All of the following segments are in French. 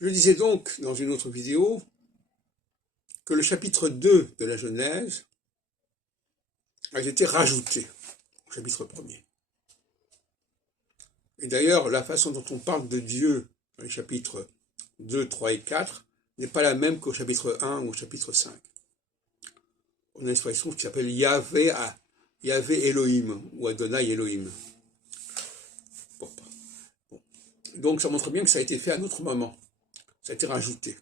Je disais donc dans une autre vidéo que le chapitre 2 de la Genèse a été rajouté au chapitre 1er. Et d'ailleurs, la façon dont on parle de Dieu dans les chapitres 2, 3 et 4 n'est pas la même qu'au chapitre 1 ou au chapitre 5. On a une expression qui s'appelle Yahvé Elohim ou Adonai Elohim. Bon. Donc ça montre bien que ça a été fait à un autre moment. Ça a été rajouté.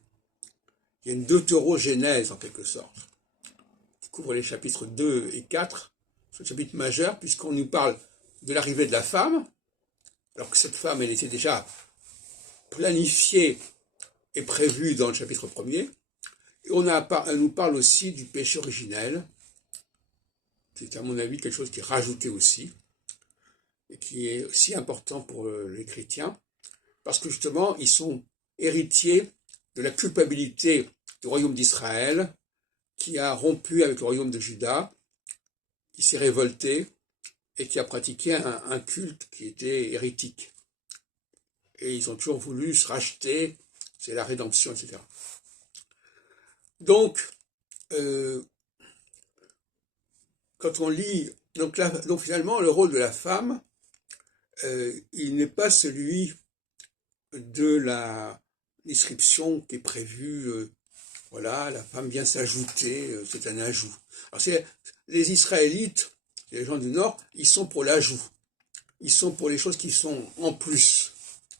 Il y a une deutérogénèse en quelque sorte, qui couvre les chapitres 2 et 4. C'est un chapitre majeur puisqu'on nous parle de l'arrivée de la femme, alors que cette femme, elle était déjà planifiée et prévue dans le chapitre 1er. Et elle nous parle aussi du péché originel. C'est à mon avis quelque chose qui est rajouté aussi, et qui est aussi important pour les chrétiens, parce que justement, ils sont héritiers de la culpabilité du royaume d'Israël, qui a rompu avec le royaume de Juda, qui s'est révolté, et qui a pratiqué un culte qui était hérétique. Et ils ont toujours voulu se racheter, c'est la rédemption, etc. Donc, quand on lit, donc finalement, le rôle de la femme, il n'est pas celui de la description qui est prévue, voilà, la femme vient s'ajouter, c'est un ajout. Alors les Israélites, les gens du Nord, ils sont pour l'ajout. Ils sont pour les choses qui sont en plus,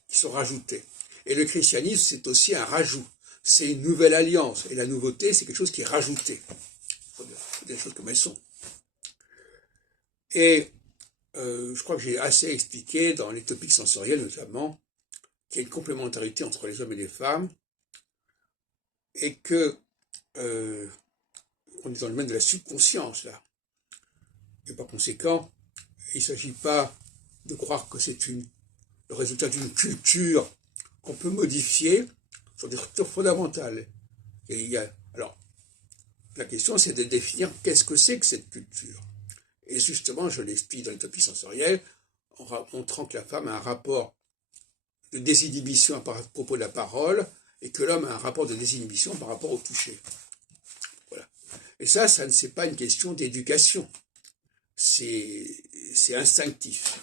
qui sont rajoutées. Et le christianisme, c'est aussi un rajout. C'est une nouvelle alliance. Et la nouveauté, c'est quelque chose qui est rajouté. Il faut dire des choses comme elles sont. Et je crois que j'ai assez expliqué dans les topics sensoriels notamment qu'il y a une complémentarité entre les hommes et les femmes et que on est dans le domaine de la subconscience là. Et par conséquent, il ne s'agit pas de croire que c'est le résultat d'une culture qu'on peut modifier sur des structures fondamentales. Et alors, la question c'est de définir qu'est-ce que c'est que cette culture. Et justement, je l'explique dans les topics sensoriels, en montrant que la femme a un rapport de désinhibition à propos de la parole, et que l'homme a un rapport de désinhibition par rapport au toucher. Voilà. Et ça n'est pas une question d'éducation. C'est instinctif.